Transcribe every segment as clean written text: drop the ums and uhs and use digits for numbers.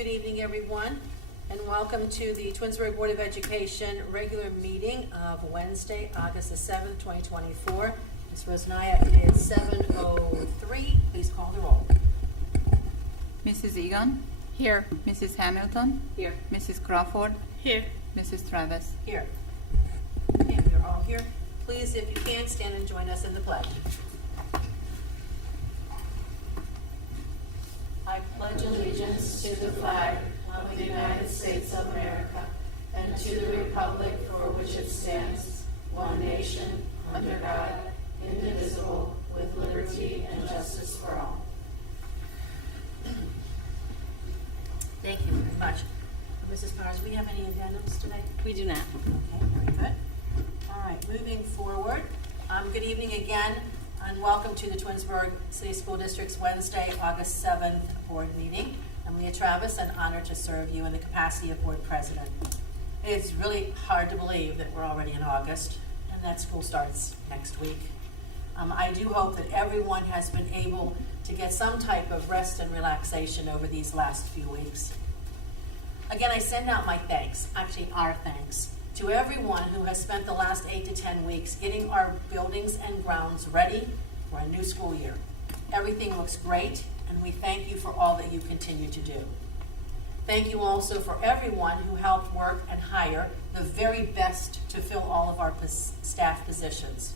Good evening, everyone, and welcome to the Twinsburg Board of Education regular meeting of Wednesday, August the 7th, 2024. Ms. Rosnaya, it is 7:03. Please call the roll. Mrs. Egan? Here. Mrs. Hamilton? Here. Mrs. Crawford? Here. Mrs. Travis? Here. Okay, we're all here. Please, if you can, stand and join us in the pledge. I pledge allegiance to the flag of the United States of America and to the republic for which it stands, one nation, under God, indivisible, with liberty and justice for all. Thank you very much. Mrs. Powers, do we have any addendums today? We do not. Okay, very good. All right, moving forward. Good evening again, and welcome to the Twinsburg City School District's Wednesday, August 7th board meeting. I'm Leah Travis, and honored to serve you in the capacity of board president. It's really hard to believe that we're already in August, and that school starts next week. I do hope that everyone has been able to get some type of rest and relaxation over these last few weeks. Again, I send out my thanks, actually our thanks, to everyone who has spent the last 8 to 10 weeks getting our buildings and grounds ready for a new school year. Everything looks great, and we thank you for all that you continue to do. Thank you also for everyone who helped work and hire the very best to fill all of our staff positions.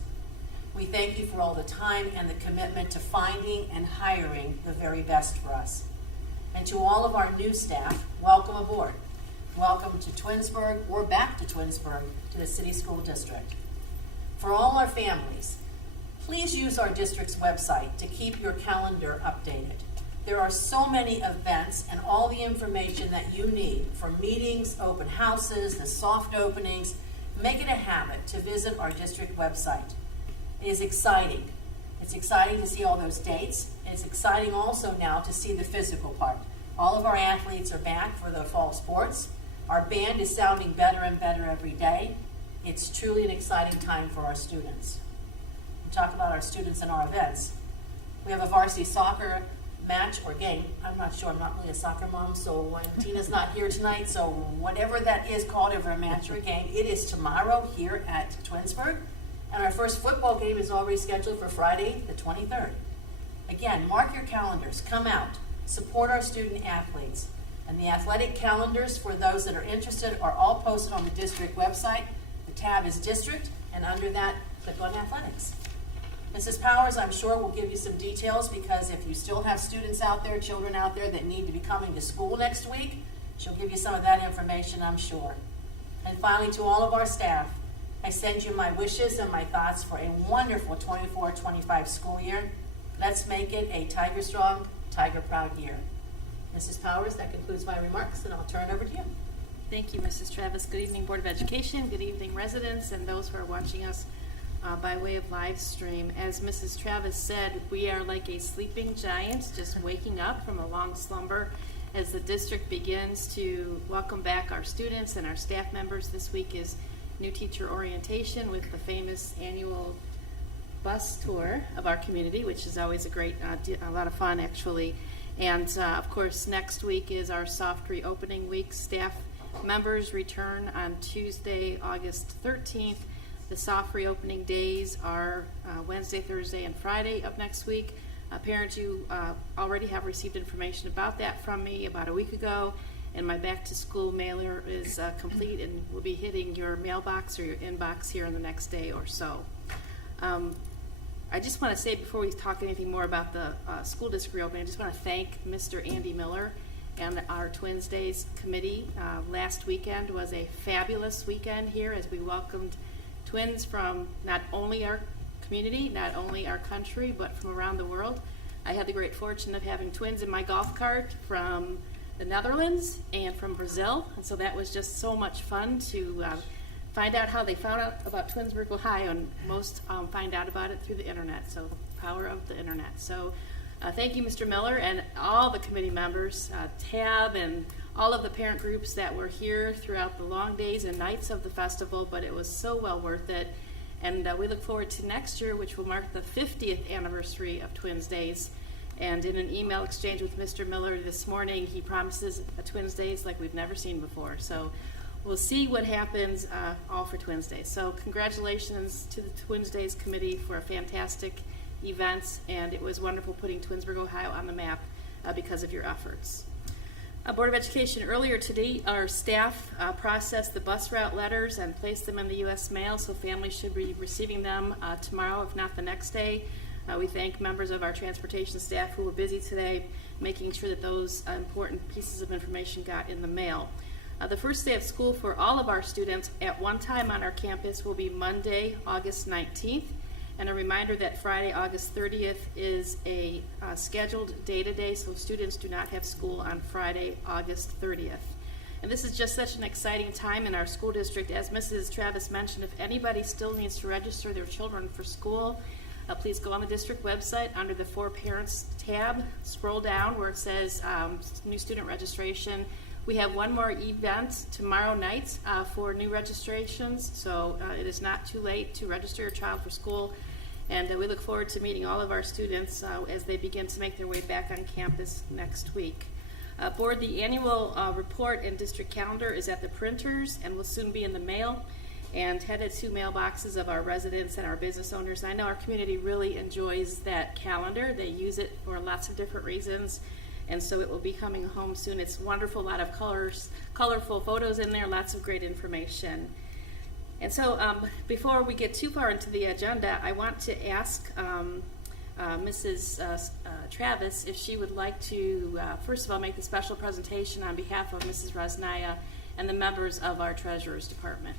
We thank you for all the time and the commitment to finding and hiring the very best for us. And to all of our new staff, welcome aboard. Welcome to Twinsburg, or back to Twinsburg, to the City School District. For all our families, please use our district's website to keep your calendar updated. There are so many events and all the information that you need for meetings, open houses, the soft openings. Make it a habit to visit our district website. It is exciting. It's exciting to see all those dates. It's exciting also now to see the physical part. All of our athletes are back for the fall sports. Our band is sounding better and better every day. It's truly an exciting time for our students. We talk about our students and our events. We have a varsity soccer match or game. I'm not sure. I'm not really a soccer mom, so when Tina's not here tonight, so whatever that is called, over a match or a game, it is tomorrow here at Twinsburg. And our first football game is already scheduled for Friday, the 23rd. Again, mark your calendars. Come out. Support our student athletes. And the athletic calendars, for those that are interested, are all posted on the district website. The tab is district, and under that, click on athletics. Mrs. Powers, I'm sure, will give you some details, because if you still have students out there, children out there that need to be coming to school next week, she'll give you some of that information, I'm sure. And finally, to all of our staff, I send you my wishes and my thoughts for a wonderful 24-25 school year. Let's make it a Tiger Strong, Tiger Proud year. Mrs. Powers, that concludes my remarks, and I'll turn it over to you. Thank you, Mrs. Travis. Good evening, Board of Education. Good evening, residents, and those who are watching us by way of live stream. As Mrs. Travis said, we are like a sleeping giant, just waking up from a long slumber as the district begins to welcome back our students and our staff members. This week is new teacher orientation with the famous annual bus tour of our community, which is always a lot of fun, actually. And of course, next week is our soft reopening week. Staff members return on Tuesday, August 13th. The soft reopening days are Wednesday, Thursday, and Friday of next week. Parents, you already have received information about that from me about a week ago, and my back to school mailer is complete and will be hitting your mailbox or your inbox here in the next day or so. I just want to say, before we talk anything more about the school district reopening, I just want to thank Mr. Andy Miller and our Twins Days committee. Last weekend was a fabulous weekend here as we welcomed twins from not only our community, not only our country, but from around the world. I had the great fortune of having twins in my golf cart from the Netherlands and from Brazil, and so that was just so much fun to find out how they found out about Twinsburg, Ohio, and most find out about it through the internet, so the power of the internet. So thank you, Mr. Miller, and all the committee members, Tab, and all of the parent groups that were here throughout the long days and nights of the festival, but it was so well worth it. And we look forward to next year, which will mark the 50th anniversary of Twins Days. And in an email exchange with Mr. Miller this morning, he promises a Twins Days like we've never seen before. So we'll see what happens all for Twins Days. So congratulations to the Twins Days Committee for a fantastic event, and it was wonderful putting Twinsburg, Ohio on the map because of your efforts. Board of Education, earlier today, our staff processed the bus route letters and placed them in the U.S. mail, so families should be receiving them tomorrow, if not the next day. We thank members of our transportation staff who were busy today making sure that those important pieces of information got in the mail. The first day of school for all of our students at one time on our campus will be Monday, August 19th. And a reminder that Friday, August 30th is a scheduled day-to-day, so students do not have school on Friday, August 30th. And this is just such an exciting time in our school district. As Mrs. Travis mentioned, if anybody still needs to register their children for school, please go on the district website under the For Parents tab, scroll down where it says new student registration. We have one more event tomorrow night for new registrations, so it is not too late to register your child for school. And we look forward to meeting all of our students as they begin to make their way back on campus next week. Board, the annual report and district calendar is at the printers and will soon be in the mail and headed to mailboxes of our residents and our business owners. And I know our community really enjoys that calendar. They use it for lots of different reasons, and so it will be coming home soon. It's wonderful, a lot of colorful photos in there, lots of great information. And so before we get too far into the agenda, I want to ask Mrs. Travis if she would like to, first of all, make the special presentation on behalf of Mrs. Rosnaya and the members of our Treasurer's Department.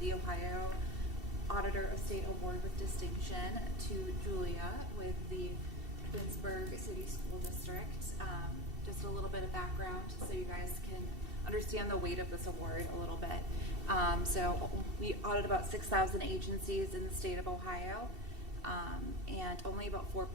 The Ohio Auditor of State Award with Distinction to Julia with the Twinsburg City School District. Just a little bit of background so you guys can understand the weight of this award a little bit. So we audit about 6,000 agencies in the state of Ohio, and only about 4%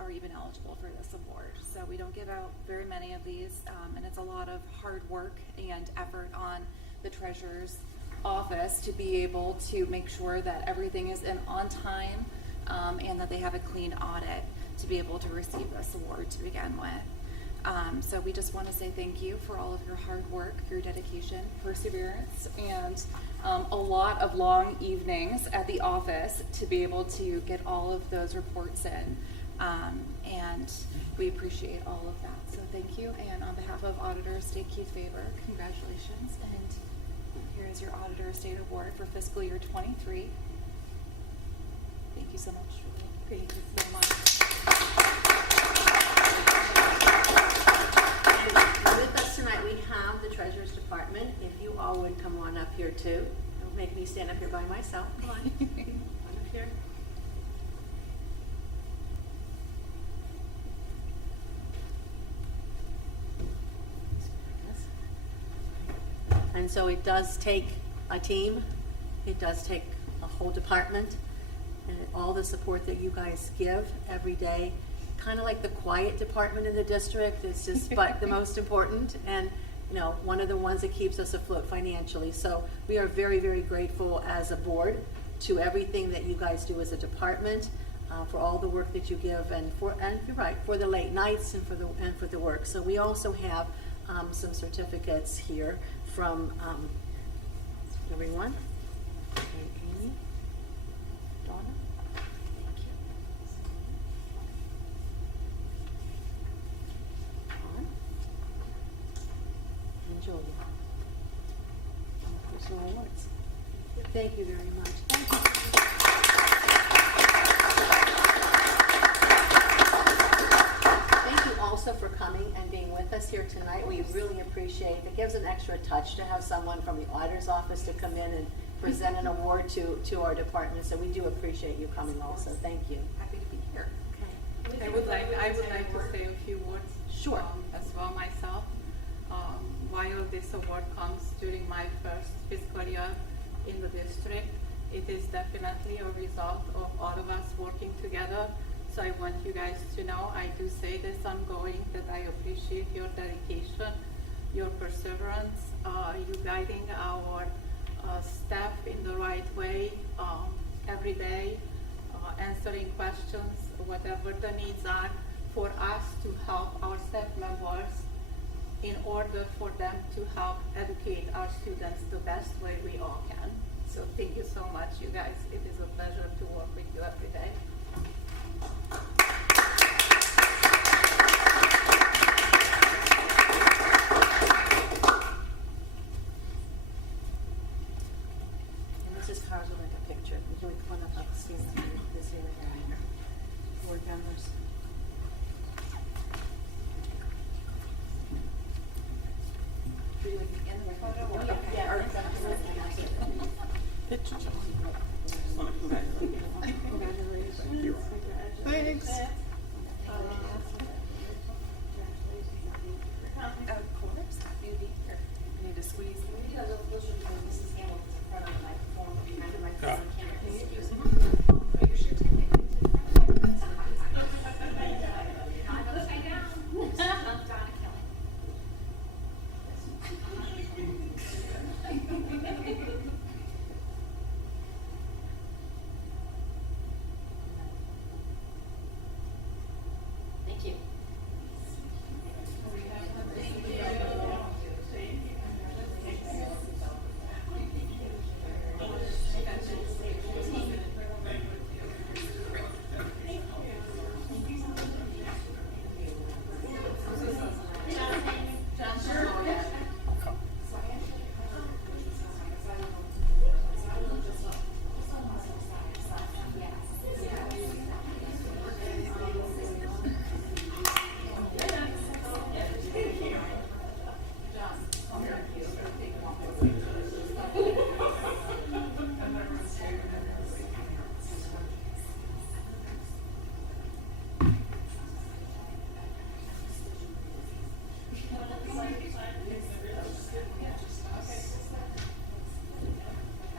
are even eligible for this award. So we don't give out very many of these, and it's a lot of hard work and effort on the treasurer's office to be able to make sure that everything is in on time, and that they have a clean audit to be able to receive this award to begin with. So we just want to say thank you for all of your hard work, your dedication, perseverance, and a lot of long evenings at the office to be able to get all of those reports in, and we appreciate all of that. So thank you, and on behalf of Auditor of State Keith Faber, congratulations, and here is your Auditor of State Award for fiscal year 23. Thank you so much. Thank you so much. And with us tonight, we have the Treasurer's Department. If you all would come on up here too. Don't make me stand up here by myself. Come on. Come on up here. And so it does take a team, it does take a whole department, and all the support that you guys give every day, kind of like the quiet department in the district, it's just but the most important, and you know, one of the ones that keeps us afloat financially. So we are very, very grateful as a board to everything that you guys do as a department, for all the work that you give, and you're right, for the late nights and for the work. So we also have some certificates here from everyone. Okay, Amy, Donna, thank you. Dawn, and Julia. Personal awards. Thank you very much. Thank you. Thank you also for coming and being with us here. here tonight. We really appreciate it. It gives an extra touch to have someone from the auditor's office to come in and present an award to our department. So we do appreciate you coming also. Thank you. Happy to be here. I would like to say a few words. Sure. As well myself. While this award comes during my first fiscal year in the district, it is definitely a result of all of us working together. So I want you guys to know, I do say this ongoing, that I appreciate your dedication, your perseverance, you guiding our staff in the right way every day, answering questions, whatever the needs are for us to help our staff members in order for them to help educate our students the best way we all can. So thank you so much, you guys. It is a pleasure to work with you every day. And this is cars with like a picture. Can we come up upstairs this area? Board members. Thanks. Of course, happy to be here. Need to squeeze. Thank you.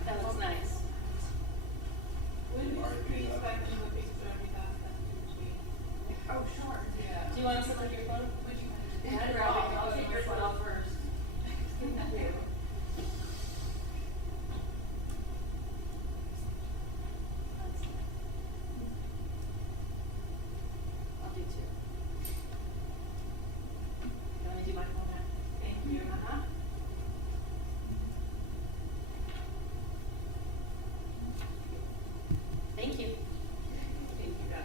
That looks nice. Oh, sure. Yeah. Do you want to take your photo? I'll take your photo first. Thank you. I'll do two. Let me do my phone now. Thank you. Thank you. Thank you, guys.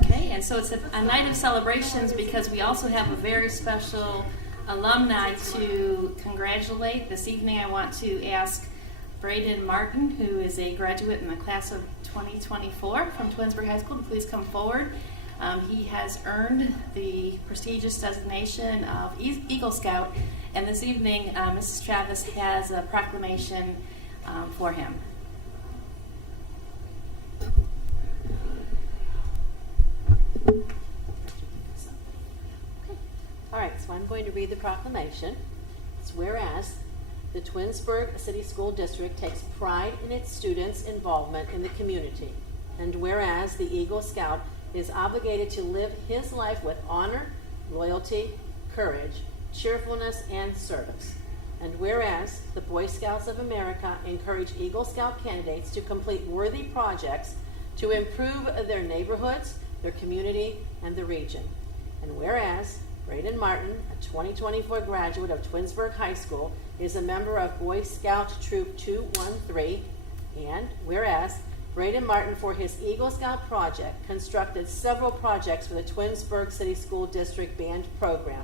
Okay, and so it's a night of celebrations because we also have a very special alumni to congratulate. This evening I want to ask Braden Martin, who is a graduate in the class of 2024 from Twinsburg High School, to please come forward. He has earned the prestigious designation of Eagle Scout, and this evening Mrs. Travis has a proclamation for him. All right, so I'm going to read the proclamation. It's whereas the Twinsburg City School District takes pride in its students' involvement in the community, and whereas the Eagle Scout is obligated to live his life with honor, loyalty, courage, cheerfulness, and service. And whereas the Boy Scouts of America encourage Eagle Scout candidates to complete worthy projects to improve their neighborhoods, their community, and the region. And whereas Braden Martin, a 2024 graduate of Twinsburg High School, is a member of Boy Scout Troop 213, and whereas Braden Martin, for his Eagle Scout project, constructed several projects for the Twinsburg City School District Band program,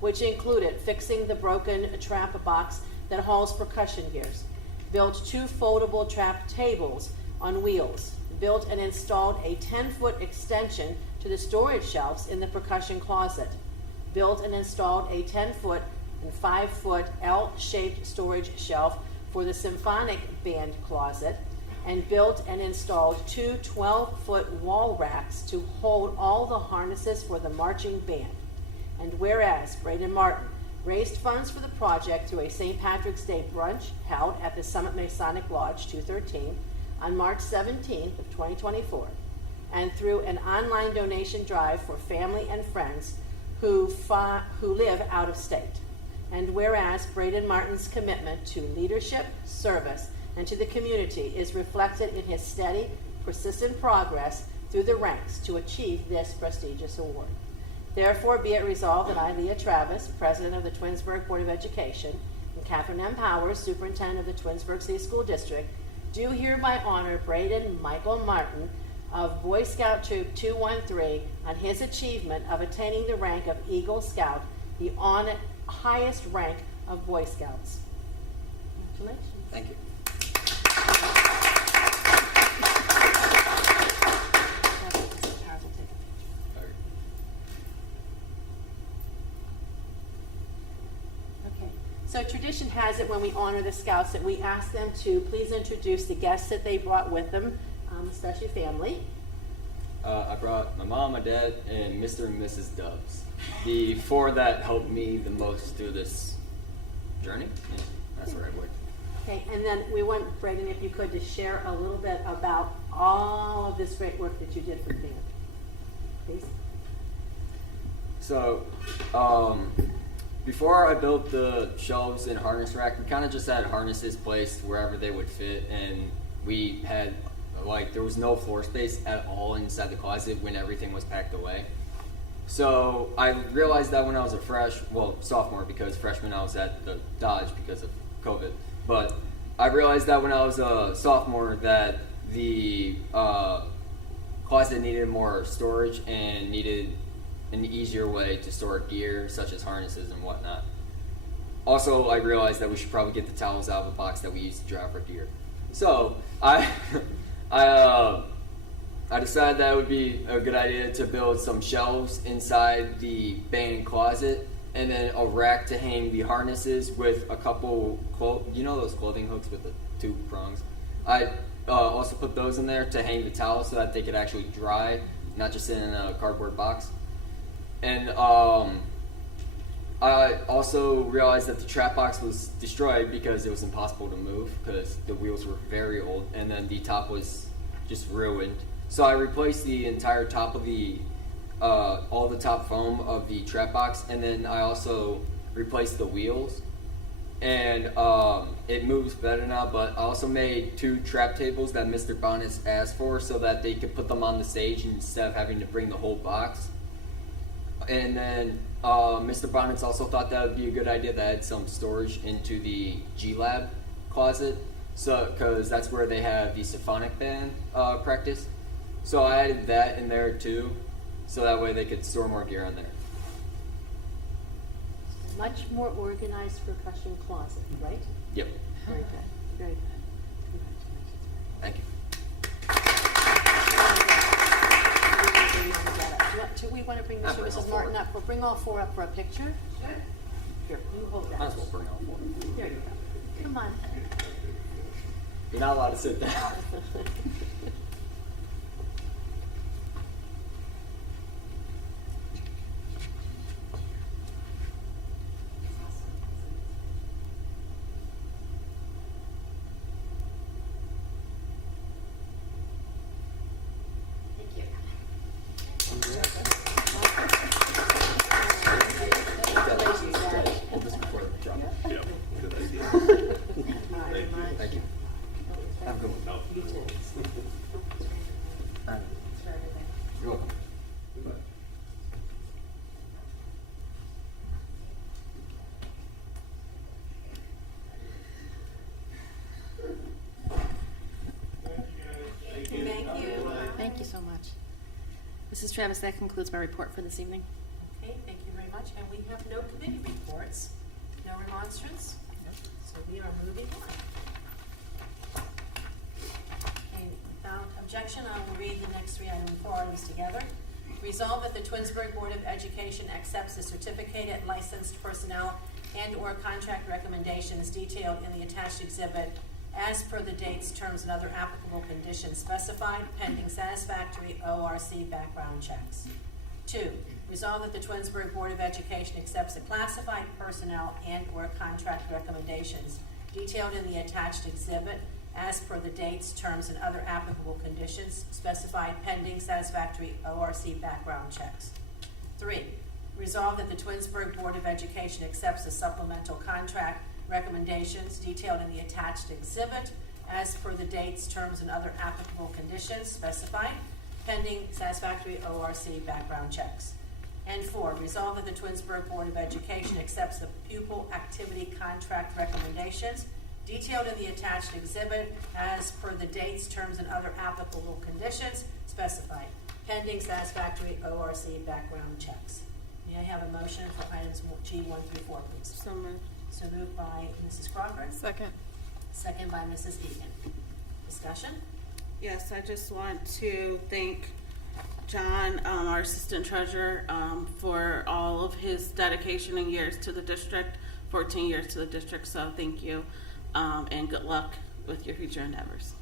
which included fixing the broken trap box that hauls percussion gears, built 2 foldable trap tables on wheels, built and installed a 10-foot extension to the storage shelves in the percussion closet, built and installed a 10-foot and 5-foot L-shaped storage shelf for the symphonic band closet, and built and installed 2 12-foot wall racks to hold all the harnesses for the marching band. And whereas Braden Martin raised funds for the project through a St. Patrick's Day brunch held at the Summit Masonic Lodge 213 on March 17th of 2024, and through an online donation drive for family and friends who live out of state. And whereas Braden Martin's commitment to leadership, service, and to the community is reflected in his steady, persistent progress through the ranks to achieve this prestigious award. Therefore, be it resolved that I, Leah Travis, President of the Twinsburg Board of Education, and Catherine M. Powers, Superintendent of the Twinsburg City School District, do hereby honor Braden Michael Martin of Boy Scout Troop 213 on his achievement of attaining the rank of Eagle Scout, the highest rank of Boy Scouts. Congratulations. Thank you. Okay. So tradition has it when we honor the Scouts that we ask them to please introduce the guests that they brought with them, especially family. I brought my mom, my dad, and Mr. and Mrs. Dubs. The 4 that helped me the most through this journey. Yeah, that's the right word. Okay, and then we want, Braden, if you could, to share a little bit about all of this great work that you did for the band. Please. So, before I built the shelves and harness rack, we kind of just had harnesses placed wherever they would fit, and we had, there was no floor space at all inside the closet when everything was packed away. So I realized that when I was a sophomore, because freshman I was at the Dodge because of COVID. But I realized that when I was a sophomore that the closet needed more storage and needed an easier way to store gear, such as harnesses and whatnot. Also, I realized that we should probably get the towels out of the box that we use to dry off our gear. So I decided that it would be a good idea to build some shelves inside the band closet, and then a rack to hang the harnesses with a couple, those clothing hooks with the 2 prongs. I also put those in there to hang the towels so that they could actually dry, not just in a cardboard box. And I also realized that the trap box was destroyed because it was impossible to move because the wheels were very old, and then the top was just ruined. So I replaced the entire top of the all the top foam of the trap box, and then I also replaced the wheels, and it moves better now. But I also made 2 trap tables that Mr. Bonnets asked for so that they could put them on the stage instead of having to bring the whole box. And then Mr. Bonnets also thought that would be a good idea to add some storage into the G-Lab closet, so because that's where they have the symphonic band practice. So I added that in there too, so that way they could store more gear in there. Much more organized percussion closet, right? Yep. Very good. Very good. Congratulations. Thank you. Do we want to bring Mr. and Mrs. Martin up? We'll bring all 4 up for a picture. Sure. Here, you hold that. Might as well bring all 4. There you go. Come on. You're not allowed to sit down. Thank you. Have a good one. You too. Thank you so much. Mrs. Travis, that concludes my report for this evening. Okay, thank you very much. And we have no committee reports, no remonstrance, so we are moving on. Okay, without objection, I will read the next four items together. Resolve that the Twinsburg Board of Education accepts the certificated licensed personnel and/or contract recommendations detailed in the attached exhibit as per the dates, terms, and other applicable conditions specified pending satisfactory ORC background checks. 2, resolve that the Twinsburg Board of Education accepts the classified personnel and/or contract recommendations detailed in the attached exhibit as per the dates, terms, and other applicable conditions specified pending satisfactory ORC background checks. 3, resolve that the Twinsburg Board of Education accepts the supplemental contract recommendations detailed in the attached exhibit as per the dates, terms, and other applicable conditions specified pending satisfactory ORC background checks. And 4, resolve that the Twinsburg Board of Education accepts the pupil activity contract recommendations detailed in the attached exhibit as per the dates, terms, and other applicable conditions specified pending satisfactory ORC background checks. May I have a motion for items G 1 through 4, please? So moved. So moved by Mrs. Crawford, Second. second by Mrs. Egan. Discussion? Yes, I just want to thank John, our assistant treasurer, for all of his dedication and years to the district, 14 years to the district, so thank you, and good luck with your future endeavors.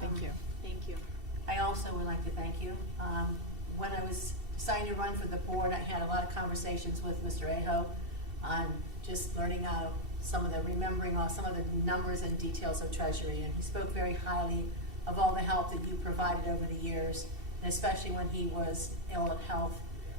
Thank you. Thank you. I also would like to thank you. When I was deciding to run for the board, I had a lot of conversations with Mr. Aho on just learning remembering some of the numbers and details of Treasury, and he spoke very highly of all the help that you provided over the years, and especially when he was ill of health,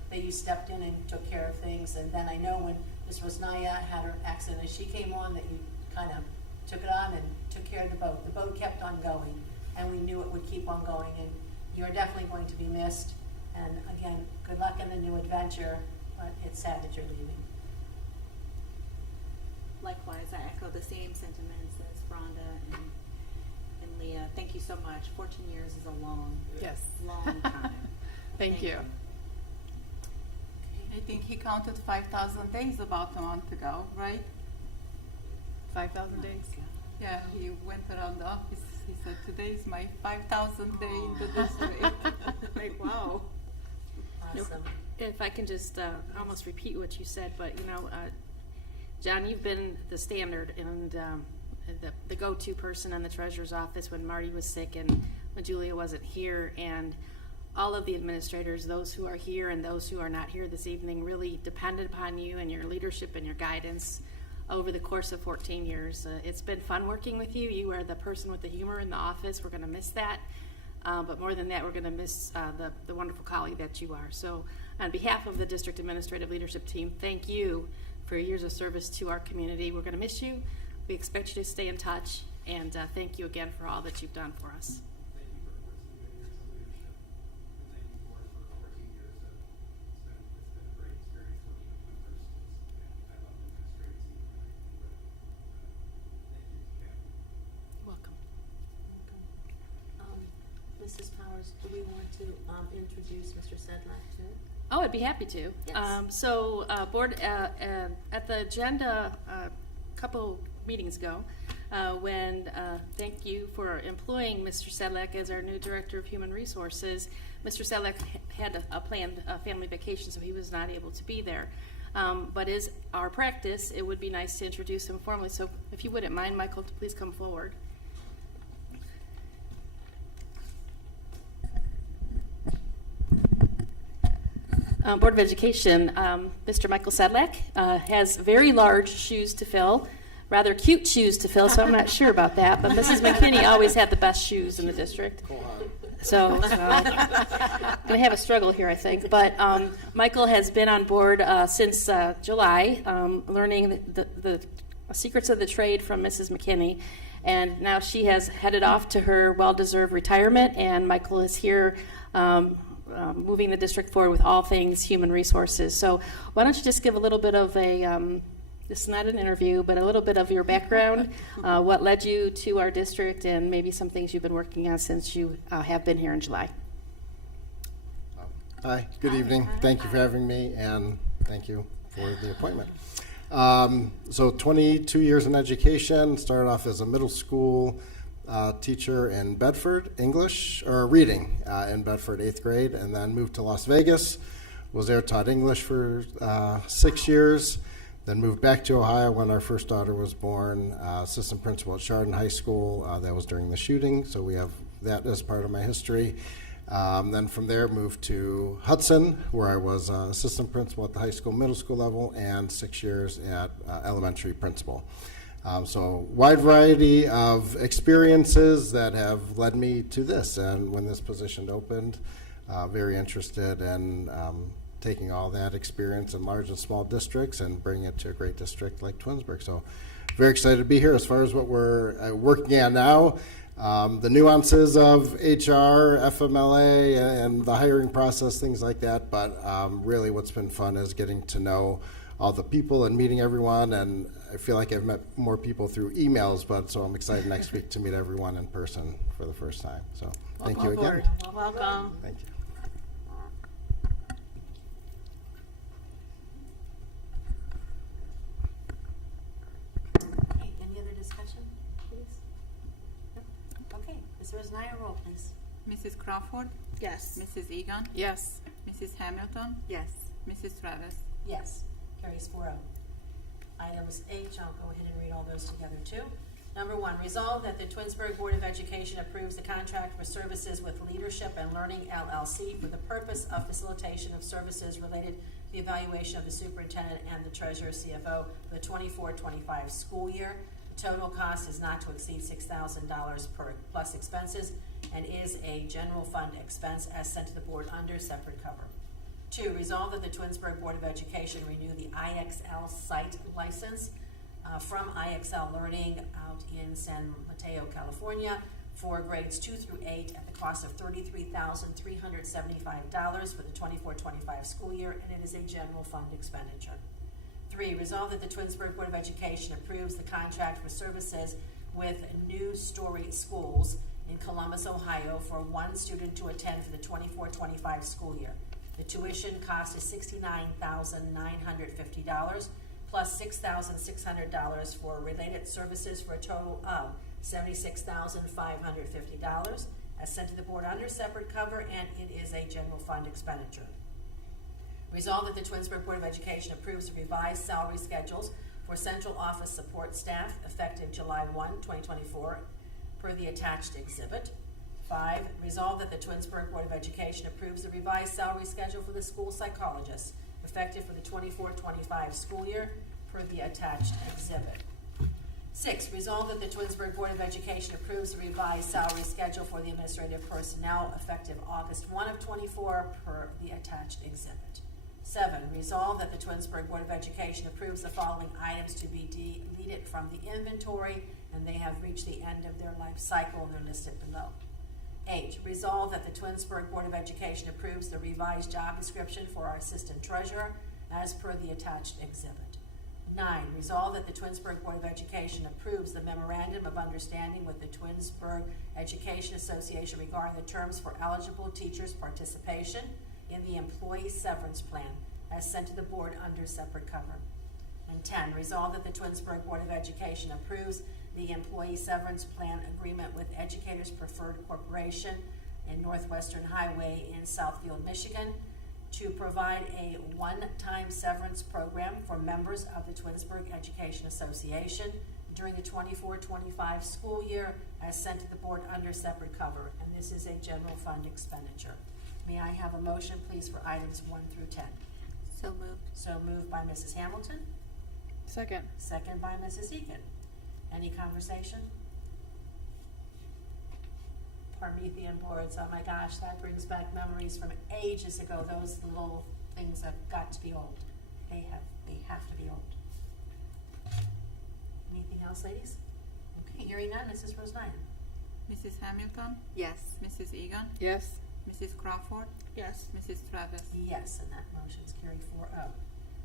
that you stepped in and took care of things. And then I know when Ms. Rosnaya had her accident, as she came on, that you kind of took it on and took care of the boat. The boat kept on going, and we knew it would keep on going, and you're definitely going to be missed. And again, good luck in the new adventure, but it's sad that you're leaving. Likewise, I echo the same sentiments as Rhonda and Leah. Thank you so much. 14 years is a long, Yes. long time. Thank you. I think he counted 5,000 days about a month ago, right? 5,000 days. Yeah, he went around the office. He said, "Today's my 5,000th day in the district." Like, wow. Awesome. If I can just almost repeat what you said, but John, you've been the standard and the go-to person in the treasurer's office when Marty was sick and when Julia wasn't here, and all of the administrators, those who are here and those who are not here this evening, really depended upon you and your leadership and your guidance over the course of 14 years. It's been fun working with you. You are the person with the humor in the office. We're going to miss that. But more than that, we're going to miss the wonderful colleague that you are. So on behalf of the district administrative leadership team, thank you for your years of service to our community. We're going to miss you. We expect you to stay in touch. And thank you again for all that you've done for us. Mrs. Powers, do we want to introduce Mr. Sedlak too? Oh, I'd be happy to. Yes. Board, at the agenda a couple meetings ago, thank you for employing Mr. Sedlak as our new Director of Human Resources. Mr. Sedlak had a planned family vacation, so he was not able to be there. But as our practice, it would be nice to introduce him formally. So if you wouldn't mind, Michael, to please come forward. Board of Education, Mr. Michael Sedlak has very large shoes to fill, rather cute shoes to fill, so I'm not sure about that, but Mrs. McKinney always had the best shoes in the district. So going to have a struggle here, I think. But Michael has been on board since July, learning the secrets of the trade from Mrs. McKinney, and now she has headed off to her well-deserved retirement, and Michael is here moving the district forward with all things human resources. So why don't you just give a little bit of a This is not an interview, but a little bit of your background, what led you to our district, and maybe some things you've been working on since you have been here in July. Hi, good evening. Thank you for having me, and thank you for the appointment. So 22 years in education, started off as a middle school teacher in Bedford, English, or reading in Bedford, 8th grade, and then moved to Las Vegas, was there, taught English for 6 years, then moved back to Ohio when our first daughter was born, assistant principal at Chardon High School. That was during the shooting, so we have that as part of my history. Then from there, moved to Hudson, where I was assistant principal at the high school, middle school level, and 6 years at elementary principal. So wide variety of experiences that have led me to this. And when this position opened, very interested in taking all that experience in large and small districts and bringing it to a great district like Twinsburg. So very excited to be here. As far as what we're working on now, the nuances of HR, FMLA, and the hiring process, things like that. But really what's been fun is getting to know all the people and meeting everyone. And I feel like I've met more people through emails, but so I'm excited next week to meet everyone in person for the first time. So thank you again. Welcome. Thank you. Okay, any other discussion, please? No? Okay, Ms. Rosnaya, roll, please. Mrs. Crawford, Yes. Mrs. Egan, Yes. Mrs. Hamilton, Yes. Mrs. Travis. Yes, carries 4-0. Items H, I'll go ahead and read all those together too. Number 1, resolve that the Twinsburg Board of Education approves the contract for services with Leadership and Learning LLC for the purpose of facilitation of services related to the evaluation of the superintendent and the treasurer CFO for the 24-25 school year. The total cost is not to exceed $6,000 per plus expenses and is a general fund expense as sent to the board under separate cover. 2, resolve that the Twinsburg Board of Education renew the IXL site license from IXL Learning out in San Mateo, California, for grades 2 through 8 at the cost of $33,375 for the 24-25 school year, and it is a general fund expenditure. 3, resolve that the Twinsburg Board of Education approves the contract for services with New Story Schools in Columbus, Ohio, for 1 student to attend for the 24-25 school year. The tuition cost is $69,950 plus $6,600 for related services for a total of $76,550 as sent to the board under separate cover, and it is a general fund expenditure. Resolve that the Twinsburg Board of Education approves the revised salary schedules for central office support staff effective July 1, 2024 per the attached exhibit. 5, resolve that the Twinsburg Board of Education approves the revised salary schedule for the school psychologists effective for the 24-25 school year per the attached exhibit. 6, resolve that the Twinsburg Board of Education approves the revised salary schedule for the administrative personnel effective August 1 of 24 per the attached exhibit. 7, resolve that the Twinsburg Board of Education approves the following items to be deleted from the inventory, and they have reached the end of their life cycle and they're listed below. 8, resolve that the Twinsburg Board of Education approves the revised job description for our assistant treasurer as per the attached exhibit. 9, resolve that the Twinsburg Board of Education approves the memorandum of understanding with the Twinsburg Education Association regarding the terms for eligible teachers' participation in the employee severance plan as sent to the board under separate cover. And 10, resolve that the Twinsburg Board of Education approves the employee severance plan agreement with Educators Preferred Corporation in Northwestern Highway in Southfield, Michigan, to provide a one-time severance program for members of the Twinsburg Education Association during the 24-25 school year as sent to the board under separate cover, and this is a general fund expenditure. May I have a motion, please, for items 1 through 10? So moved. So moved by Mrs. Hamilton, Second. second by Mrs. Egan. Any conversation? Promethean boards, oh my gosh, that brings back memories from ages ago. Those little things have got to be old. They have to be old. Anything else, ladies? Okay, hearing none, Mrs. Rosnaya. Mrs. Hamilton, Yes. Mrs. Egan, Yes. Mrs. Crawford, Yes. Mrs. Travis. Yes, and that motion's carried 4-0.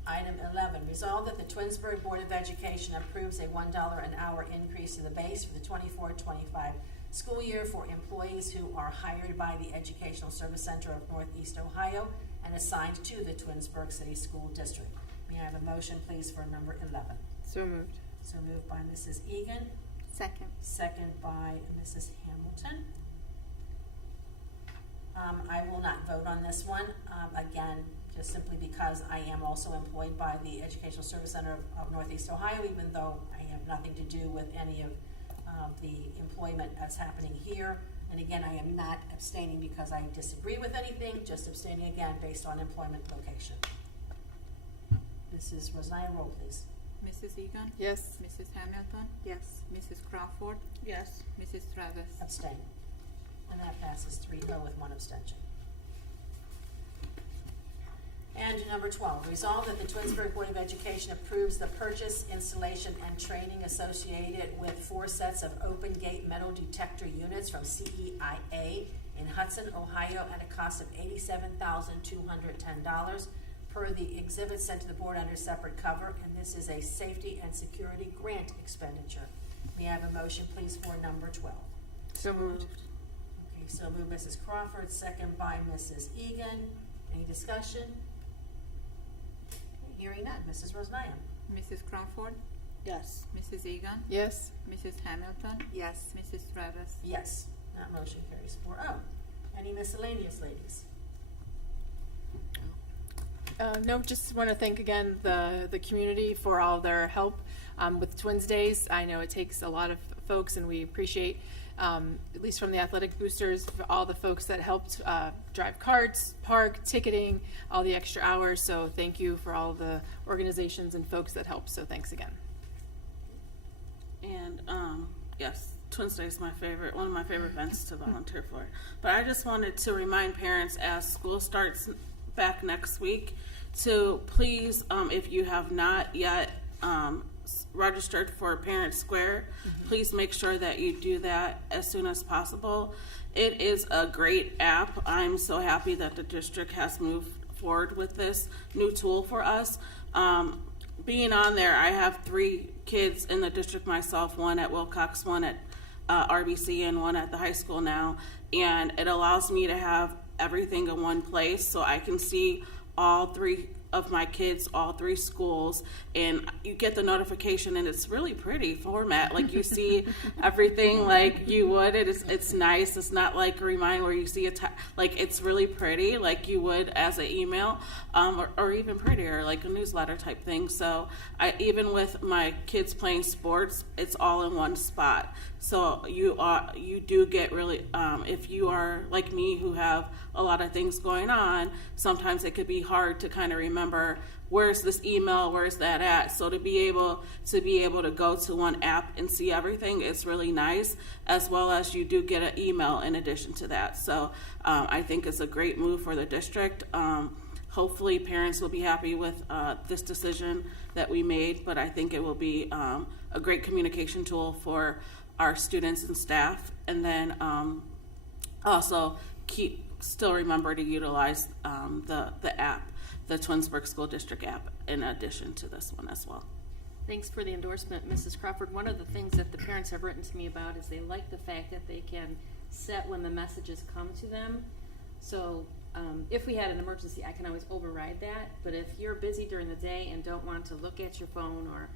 Item 11, resolve that the Twinsburg Board of Education approves a $1 an hour increase to the base for the 24-25 school year for employees who are hired by the Educational Service Center of Northeast Ohio and assigned to the Twinsburg City School District. May I have a motion, please, for number 11? So moved. So moved by Mrs. Egan, Second. second by Mrs. Hamilton. I will not vote on this one, again, just simply because I am also employed by the Educational Service Center of Northeast Ohio, even though I have nothing to do with any of the employment that's happening here. And again, I am not abstaining because I disagree with anything, just abstaining again based on employment location. Mrs. Rosania, roll please. Mrs. Egan? Yes. Mrs. Hamilton? Yes. Mrs. Crawford? Yes. Mrs. Travis? Abstain. And that passes 3-0 with one abstention. And number 12, resolve that the Twinsburg Board of Education approves the purchase, installation, and training associated with 4 sets of open gate metal detector units from CEIA in Hudson, Ohio, at a cost of $87,210 per the exhibit sent to the board under separate cover, and this is a safety and security grant expenditure. May I have a motion, please, for number 12? So moved. Okay, so move Mrs. Crawford, second by Mrs. Egan. Any discussion? Okay, hearing none. Mrs. Rosania? Mrs. Crawford? Yes. Mrs. Egan? Yes. Mrs. Hamilton? Yes. Mrs. Travis? Yes. That motion carries 4-0. Any miscellaneous, ladies? No, just want to thank again the community for all their help with Twins Days. I know it takes a lot of folks, and we appreciate, at least from the athletic boosters, for all the folks that helped drive carts, park, ticketing, all the extra hours. So thank you for all the organizations and folks that helped. So thanks again. And yes, Twins Day is one of my favorite events to volunteer for. But I just wanted to remind parents as school starts back next week to please, if you have not yet registered for Parent Square, please make sure that you do that as soon as possible. It is a great app. I'm so happy that the district has moved forward with this new tool for us. Being on there, I have 3 kids in the district myself, one at Wilcox, one at RBC, and one at the high school now, and it allows me to have everything in one place so I can see all 3 of my kids, all 3 schools, and you get the notification, and it's really pretty format. Like you see everything like you would. It's nice. It's not like a reminder where you see like it's really pretty like you would as an email, or even prettier like a newsletter type thing. So even with my kids playing sports, it's all in one spot. So you do get really, if you are like me who have a lot of things going on, sometimes it could be hard to kind of remember where's this email, where's that at. So to be able to go to one app and see everything is really nice, as well as you do get an email in addition to that. So I think it's a great move for the district. Hopefully parents will be happy with this decision that we made, but I think it will be a great communication tool for our students and staff, and then also still remember to utilize the app, the Twinsburg School District app, in addition to this one as well. Thanks for the endorsement, Mrs. Crawford. One of the things that the parents have written to me about is they like the fact that they can set when the messages come to them. So if we had an emergency, I can always override that. But if you're busy during the day and don't want to look at your phone or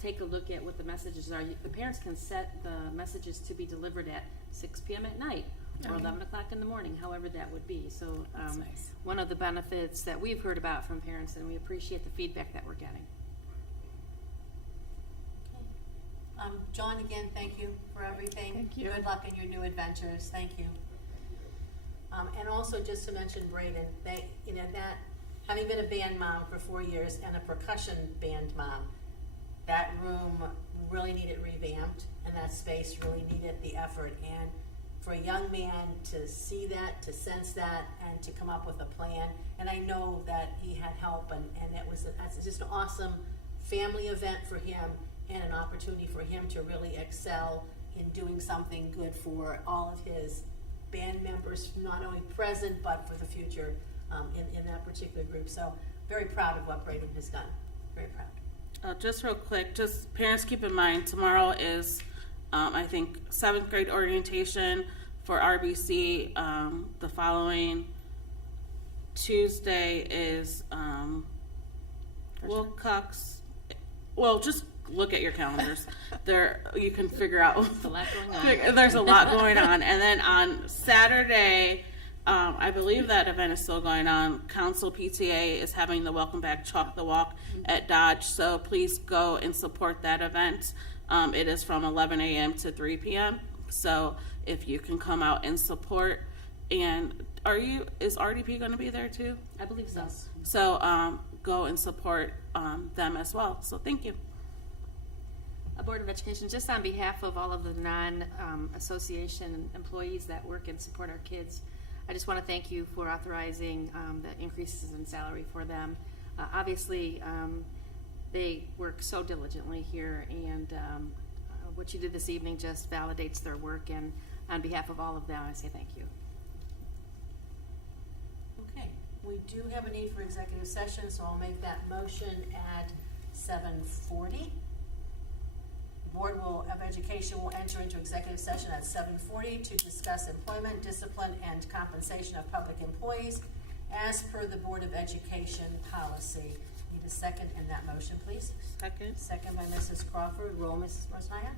take a look at what the messages are, the parents can set the messages to be delivered at 6 p.m. at night or 11 o'clock in the morning, however that would be. So Nice. One of the benefits that we've heard about from parents, and we appreciate the feedback that we're getting. John, again, thank you for everything. Thank you. Good luck in your new adventures. Thank you. And also just to mention Braden, that having been a band mom for 4 years and a percussion band mom, that room really needed revamped, and that space really needed the effort. And for a young man to see that, to sense that, and to come up with a plan, and I know that he had help, and that's just an awesome family event for him, and an opportunity for him to really excel in doing something good for all of his band members, not only present but for the future in that particular group. So very proud of what Braden has done. Very proud. Just real quick, just parents keep in mind, tomorrow is, I think, 7th grade orientation for RBC. The following Tuesday is Wilcox. Well, just look at your calendars. There, you can figure out. There's a lot going on. There's a lot going on. And then on Saturday, I believe that event is still going on. Council PTA is having the Welcome Back Chalk the Walk at Dodge. So please go and support that event. It is from 11 a.m. to 3 p.m. So if you can come out and support. And is RDP going to be there too? I believe so. So go and support them as well. So thank you. Board of Education, just on behalf of all of the non-association employees that work and support our kids, I just want to thank you for authorizing the increases in salary for them. Obviously, they work so diligently here, and what you did this evening just validates their work, and on behalf of all of them, I say thank you. Okay, we do have a need for executive session, so I'll make that motion at 7:40. The Board of Education will enter into executive session at 7:40 to discuss employment, discipline, and compensation of public employees as per the Board of Education policy. Need a second in that motion, please? Second. Second by Mrs. Crawford. Roll, Mrs. Mosiah?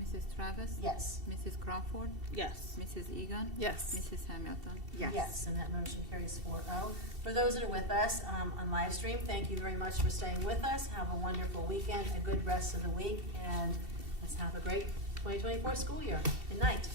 Mrs. Travis? Yes. Mrs. Crawford? Yes. Mrs. Egan? Yes. Mrs. Hamilton? Yes, and that motion carries 4-0. For those that are with us on live stream, thank you very much for staying with us. Have a wonderful weekend, a good rest of the week, and let's have a great 2024 school year. Good night.